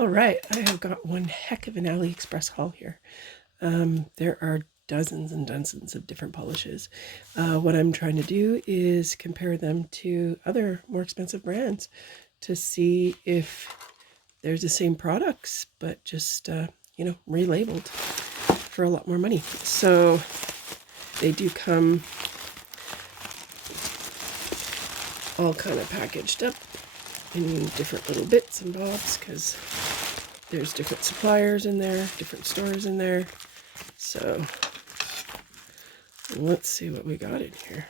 All right, I have got one heck of an AliExpress haul here. There are dozens and dozens of different polishes. What I'm trying to do is compare them to other more expensive brands to see if there's the same products, but just, relabeled for a lot more money. So they do come all kind of packaged up in different little bits and bobs because there's different suppliers in there, different stores in there. So let's see what we got in here.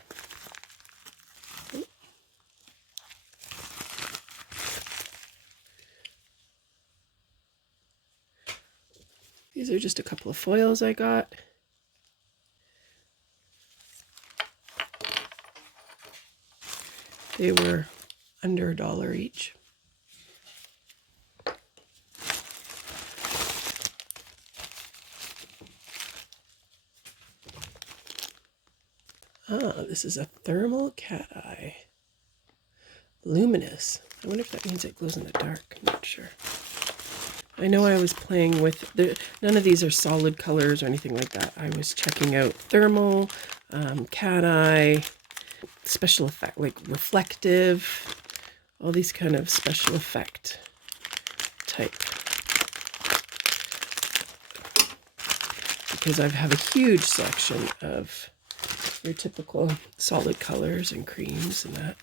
These are just a couple of foils I got. They were under $1 each. This is a thermal cat eye. Luminous. I wonder if that means it glows in the dark. I'm not sure. I know I was playing with, none of these are solid colors or anything like that. I was checking out thermal, cat eye, special effect, like reflective, all these kind of special effect type. Because I have a huge selection of your typical solid colors and creams and that.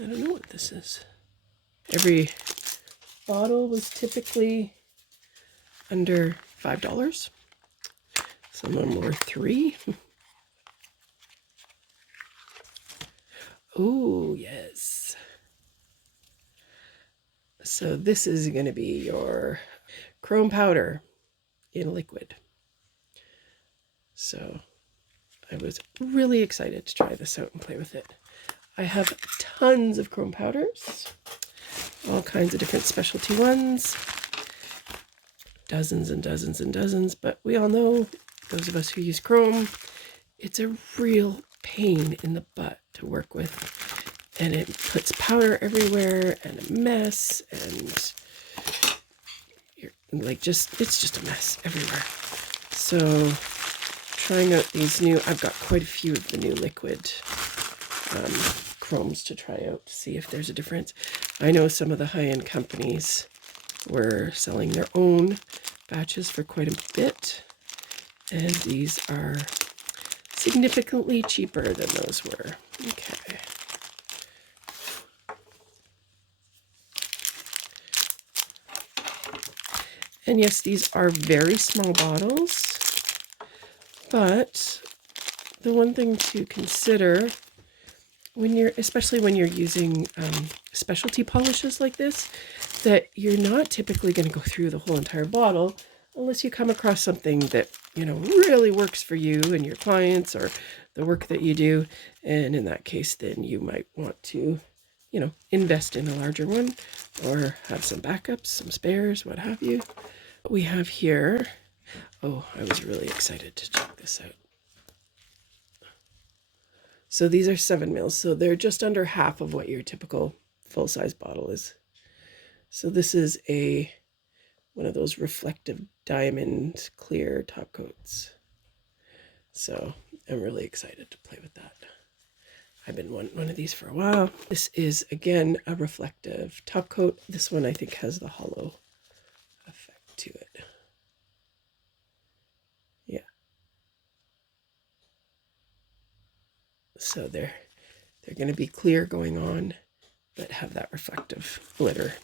I don't know what this is. Every bottle was typically under $5. Some of them were $3. Oh, yes. So this is going to be your chrome powder in liquid. So I was really excited to try this out and play with it. I have tons of chrome powders, all kinds of different specialty ones, dozens and dozens and dozens, but we all know, those of us who use chrome, it's a real pain in the butt to work with, and it puts powder everywhere and a mess, and you're like it's just a mess everywhere. So trying out these new, I've got quite a few of the new liquid chromes to try out to see if there's a difference. I know some of the high-end companies were selling their own batches for quite a bit, and these are significantly cheaper than those were. Okay. And yes, these are very small bottles, but the one thing to consider especially when you're using specialty polishes like this, that you're not typically going to go through the whole entire bottle unless you come across something that, really works for you and your clients or the work that you do. And in that case, then you might want to, invest in a larger one or have some backups, some spares, what have you. What we have here, oh, I was really excited to check this out. So these are 7 mils, so they're just under half of what your typical full-size bottle is. So this is one of those reflective diamond clear top coats. So I'm really excited to play with that. I've been wanting one of these for a while. This is, again, a reflective top coat. This one I think has the Holo effect to it. Yeah. So they're going to be clear going on, but have that reflective glitter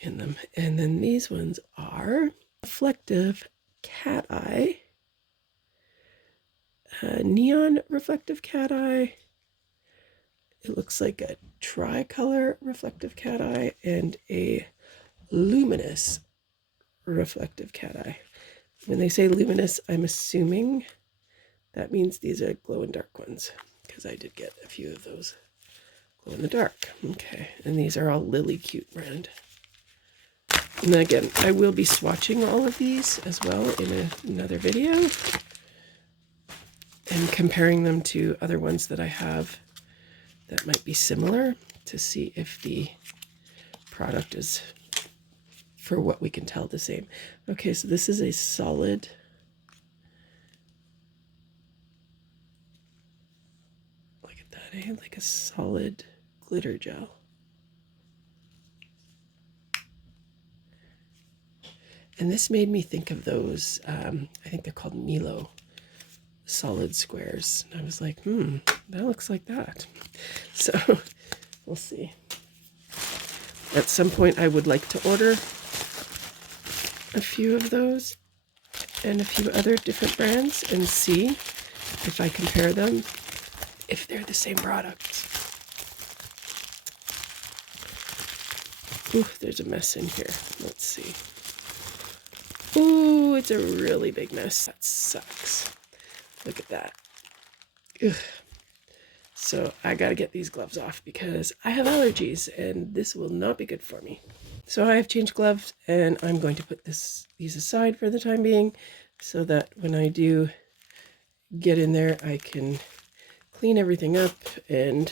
in them. And then these ones are reflective cat eye, neon reflective cat eye. It looks like a tricolor reflective cat eye and a luminous reflective cat eye. When they say luminous, I'm assuming that means these are glow-in-dark ones, because I did get a few of those glow-in-the-dark. Okay, and these are all LILYCUTE brand. And then again, I will be swatching all of these as well in another video and comparing them to other ones that I have that might be similar to see if the product is, for what we can tell, the same. Okay, so this is a solid. Look at that, eh? Like a solid glitter gel. And this made me think of those, I think they're called Milo solid squares. And I was like, that looks like that. So we'll see. At some point I would like to order a few of those and a few other different brands and see if I compare them, if they're the same products. Ooh, there's a mess in here. Let's see. Ooh, it's a really big mess. That sucks. Look at that. Ugh. So I gotta get these gloves off because I have allergies and this will not be good for me. So I have changed gloves and I'm going to put these aside for the time being so that when I do get in there, I can clean everything up and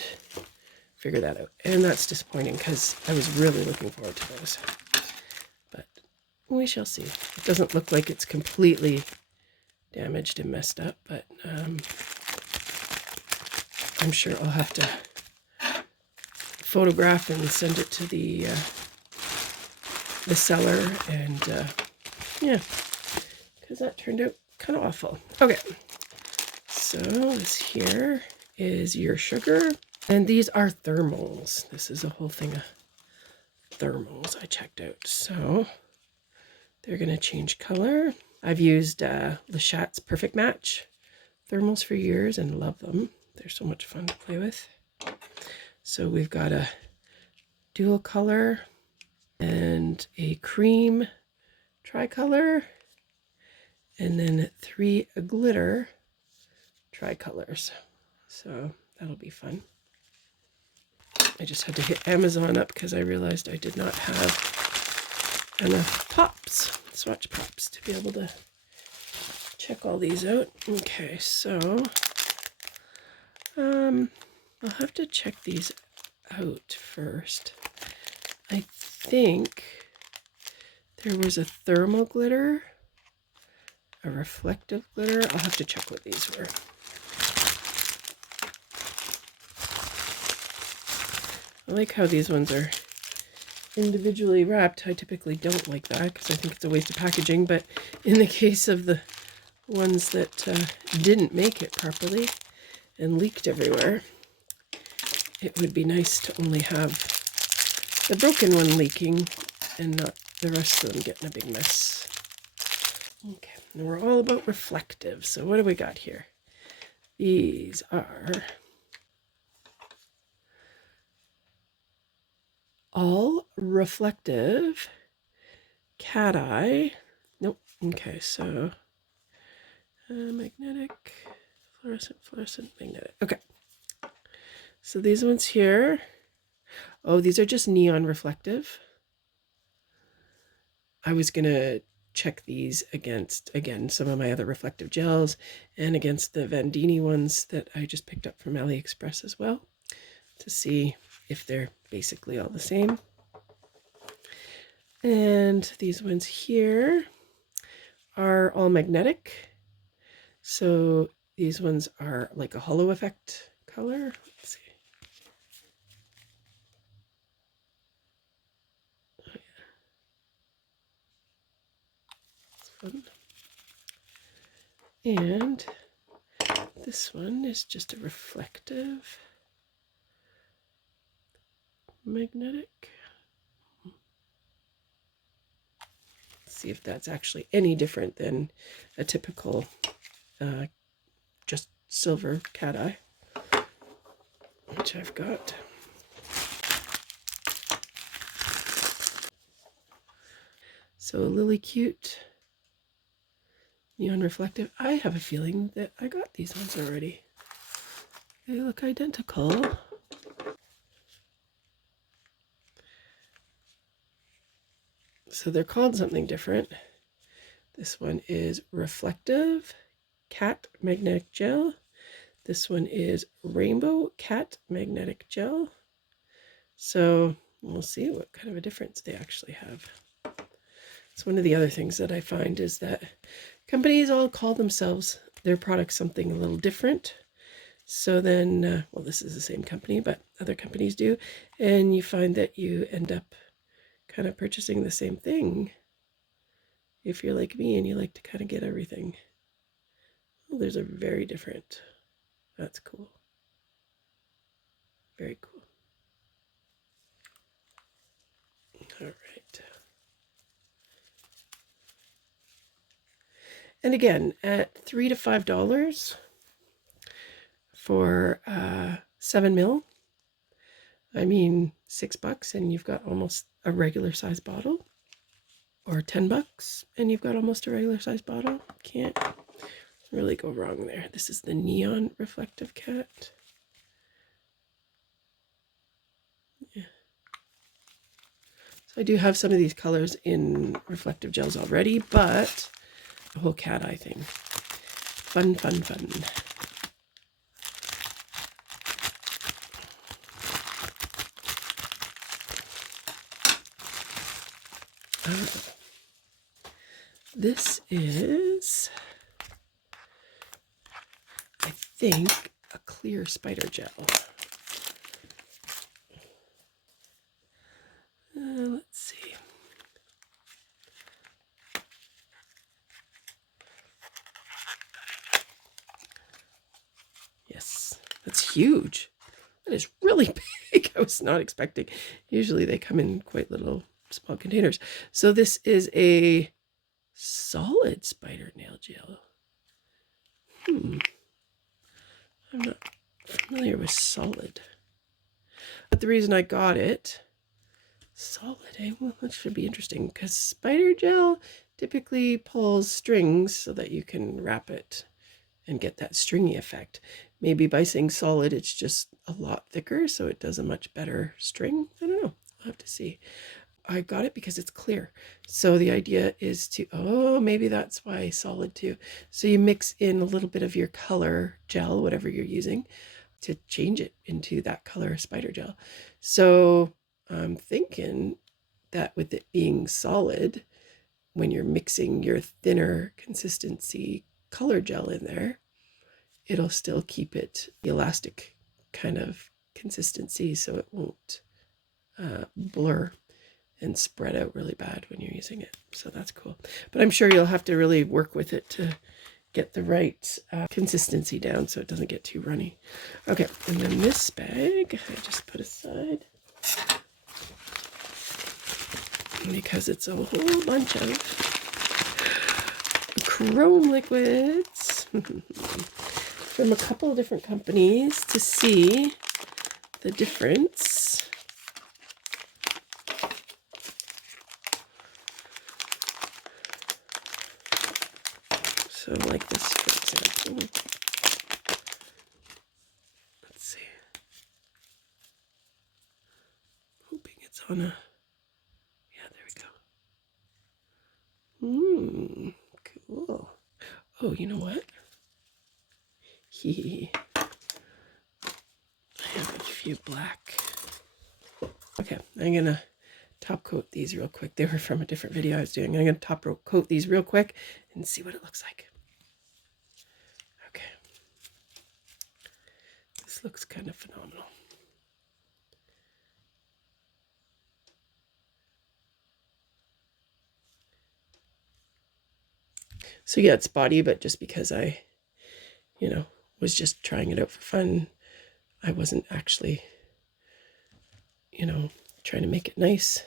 figure that out. And that's disappointing because I was really looking forward to those. But we shall see. It doesn't look like it's completely damaged and messed up, but I'm sure I'll have to photograph and send it to the seller, and yeah, because that turned out kind of awful. Okay, so this here is your sugar, and these are thermals. This is a whole thing of thermals I checked out. So they're going to change color. I've used LILYCUTE's Perfect Match thermals for years and love them. They're so much fun to play with. So we've got a dual color and a cream tricolor, and then 3 glitter tricolors. So that'll be fun. I just had to hit Amazon up because I realized I did not have enough pops, swatch pops, to be able to check all these out. Okay, so I'll have to check these out first. I think there was a thermal glitter, a reflective glitter. I'll have to check what these were. I like how these ones are individually wrapped. I typically don't like that because I think it's a waste of packaging, but in the case of the ones that didn't make it properly and leaked everywhere, it would be nice to only have the broken one leaking and not the rest of them getting a big mess. Okay, and we're all about reflective. So what do we got here? These are all reflective cat eye. Nope. Okay, so magnetic, fluorescent, magnetic. Okay. So these ones here, oh, these are just neon reflective. I was going to check these against, again, some of my other reflective gels and against the Vandini ones that I just picked up from AliExpress as well to see if they're basically all the same. And these ones here are all magnetic. So these ones are like a holo effect color. Let's see. Fun. And this one is just a reflective magnetic. Let's see if that's actually any different than a typical just silver cat eye, which I've got. So LILYCUTE neon reflective. I have a feeling that I got these ones already. They look identical. So they're called something different. This one is reflective cat magnetic gel. This one is Rainbow Cat Magnetic Gel. So we'll see what kind of a difference they actually have. It's one of the other things that I find is that companies all call themselves their products something a little different. So then, well, this is the same company, but other companies do. And you find that you end up kind of purchasing the same thing if you're like me and you like to kind of get everything. Well, there's a very different. That's cool. Very cool. All right. And again, at $3 to $5 for 7 ml, I mean $6 and you've got almost a regular size bottle, or $10 and you've got almost a regular size bottle. Can't really go wrong there. This is the Neon Reflective Cat. Yeah. So I do have some of these colors in reflective gels already, but the whole cat eye thing. Fun, fun, fun. This is, I think, a clear spider gel. Let's see. Yes, that's huge. That is really big. I was not expecting. Usually they come in quite little small containers. So this is a solid spider nail gel. I'm not familiar with solid. But the reason I got it, solid, well, that should be interesting because spider gel typically pulls strings so that you can wrap it and get that stringy effect. Maybe by saying solid, it's just a lot thicker, so it does a much better string. I don't know. I'll have to see. I got it because it's clear. So the idea is to, oh, maybe that's why solid too. So you mix in a little bit of your color gel, whatever you're using, to change it into that color spider gel. So I'm thinking that with it being solid, when you're mixing your thinner consistency color gel in there, it'll still keep it elastic kind of consistency, so it won't blur and spread out really bad when you're using it. So that's cool. But I'm sure you'll have to really work with it to get the right consistency down so it doesn't get too runny. Okay, and then this bag I just put aside because it's a whole bunch of chrome liquids from a couple of different companies to see the difference. So like this, for example. Let's see. Hoping it's on a, yeah, there we go. Cool. Oh, you know what? I have a few black. Okay, I'm gonna top coat these real quick. They were from a different video I was doing. I'm gonna top coat these real quick and see what it looks like. Okay. This looks kind of phenomenal. So yeah, it's spotty, but just because I, was just trying it out for fun, I wasn't actually, trying to make it nice.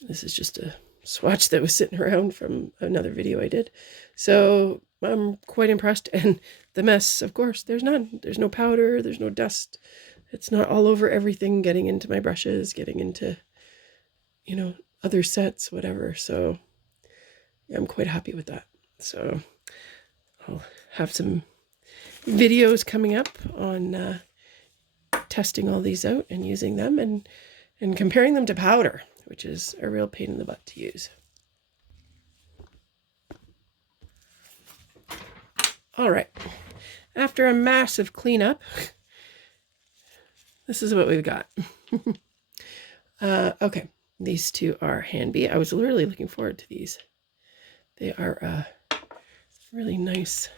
This is just a swatch that was sitting around from another video I did. So I'm quite impressed. And the mess, of course, there's none. There's no powder, there's no dust. It's not all over everything, getting into my brushes, getting into, other sets, whatever. So I'm quite happy with that. So I'll have some videos coming up on testing all these out and using them and comparing them to powder, which is a real pain in the butt to use. All right. after a massive cleanup, this is what we've got. Okay, these two are handy. I was really looking forward to these. They are really nice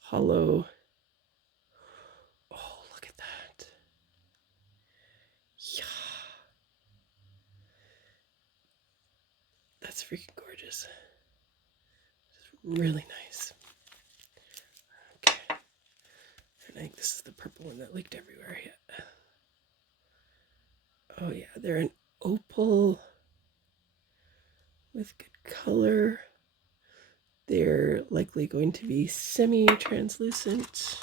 hollow. Oh, look at that. Yeah. That's freaking gorgeous. It's really nice. Okay. And I think this is the purple one that leaked everywhere. Yeah. Oh yeah, they're an opal with good color. They're likely going to be semi-translucent,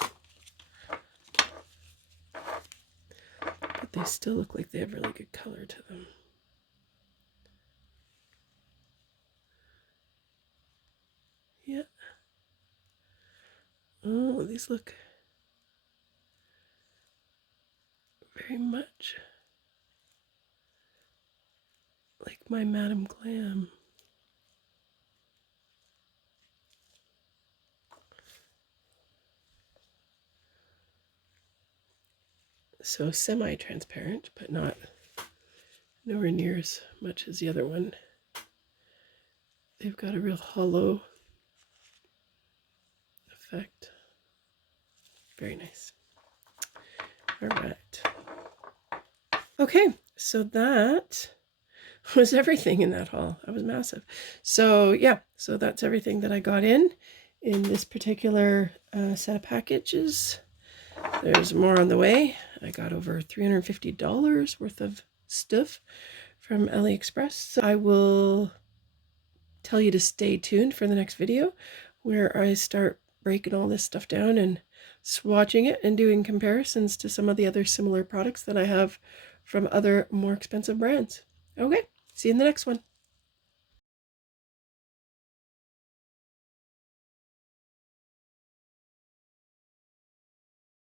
but they still look like they have really good color to them. Yeah. Oh, these look very much like my Madame Glam. So semi-transparent, but not nowhere near as much as the other one. They've got a real hollow effect. Very nice. All right. Okay, so that was everything in that haul. That was massive. So yeah, so that's everything that I got in this particular set of packages. There's more on the way. I got over $350 worth of stuff from AliExpress. So I will tell you to stay tuned for the next video where I start breaking all this stuff down and swatching it and doing comparisons to some of the other similar products that I have from other more expensive brands. Okay, see you in the next one.